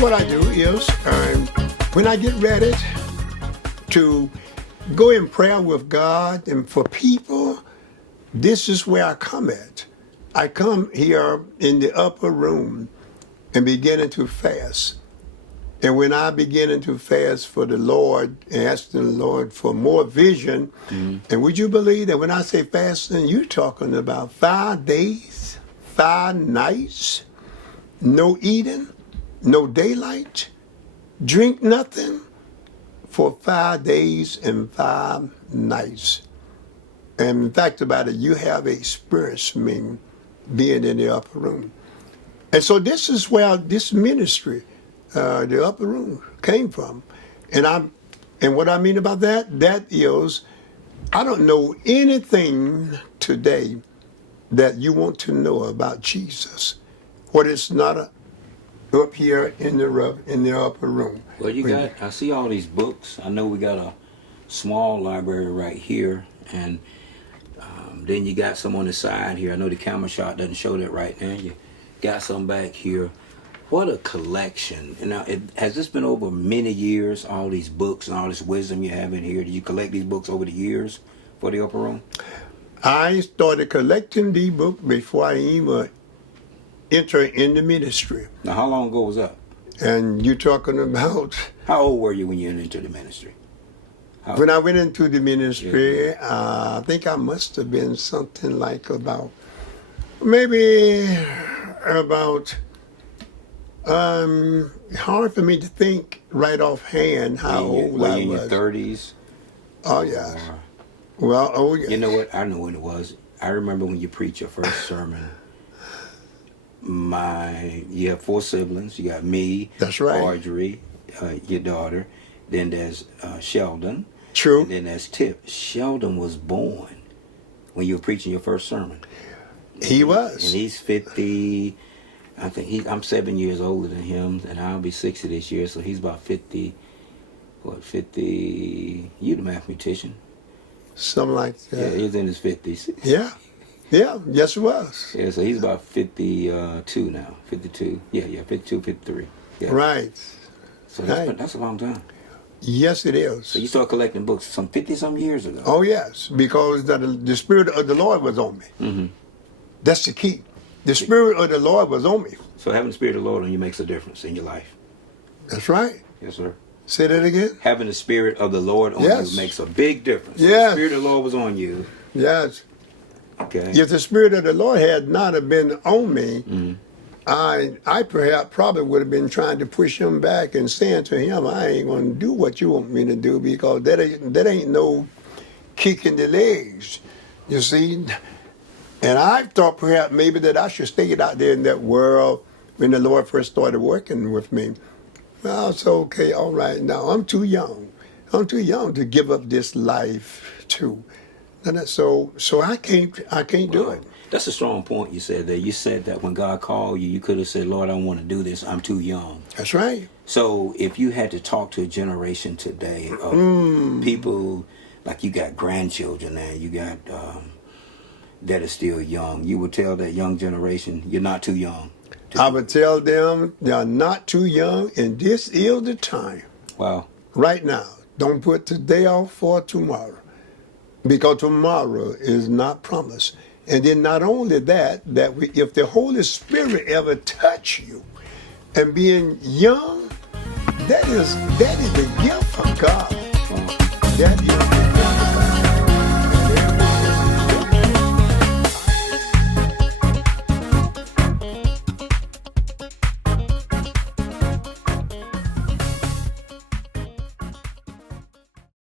what I do is when I get ready to go in prayer with God and for people, this is where I come at. I come here in the upper room and beginning to fast. And when I beginning to fast for the Lord and asking the Lord for more vision, and would you believe that when I say fasting, you're talking about 5 days, 5 nights, no eating, no daylight, drink nothing for 5 days and 5 nights. And in fact about it, you have experienced me being in the upper room. And so this is where this ministry, the upper room, came from. And what I mean about that is, I don't know anything today that you want to know about Jesus, what is not up here in the upper room. Well, I see all these books. I know we got a small library right here, and then you got some on the side here. I know the camera shot doesn't show that right now. You got some back here. What a collection. And now, has this been over many years, all these books and all this wisdom you have in here? Did you collect these books over the years for the upper room? I started collecting the book before I even entered in the ministry. Now, how long ago was that? And you're talking about... How old were you when you entered the ministry? When I went into the ministry, I think I must have been something like about hard for me to think right offhand how old I was. Were you in your 30s? Oh, yeah. Well, oh, yeah. You know what? I know when it was. I remember when you preached your first sermon. You have 4 siblings. You got me. That's right. Audrey, your daughter. Then there's Sheldon. True. And then there's Tip. Sheldon was born when you were preaching your first sermon. He was. And he's 50. I think I'm 7 years older than him, and I'll be 60 this year, so he's about 50. What, 50? You the mathematician. Something like that. Yeah, he's in his 50s. Yeah. Yeah, yes it was. Yeah, so he's about 52 now. 52. Yeah, 52, 53. Yeah. Right. So that's a long time. Yes, it is. So you started collecting books some 50-some years ago. Oh, yes, because the Spirit of the Lord was on me. Mm-hmm. That's the key. The Spirit of the Lord was on me. So having the Spirit of the Lord on you makes a difference in your life. That's right. Yes, sir. Say that again. Having the Spirit of the Lord on you makes a big difference. Yes. The Spirit of the Lord was on you. Yes. Okay. If the Spirit of the Lord had not have been on me, I probably would have been trying to push him back and saying to him, I ain't going to do what you want me to do, because that ain't no kick in the legs, you see. And I thought perhaps maybe that I should stay out there in that world when the Lord first started working with me. Well, it's okay, all right, now I'm too young. I'm too young to give up this life too. And so I can't do it. That's a strong point you said there. You said that when God called you, you could have said, Lord, I don't want to do this. I'm too young. That's right. So if you had to talk to a generation today of people, like you got grandchildren now, you got that are still young, you would tell that young generation, you're not too young. I would tell them they're not too young, and this is the time. Wow. Right now. Don't put today off for tomorrow, because tomorrow is not promised. And then not only that if the Holy Spirit ever touch you, and being young, that is the gift of God. That is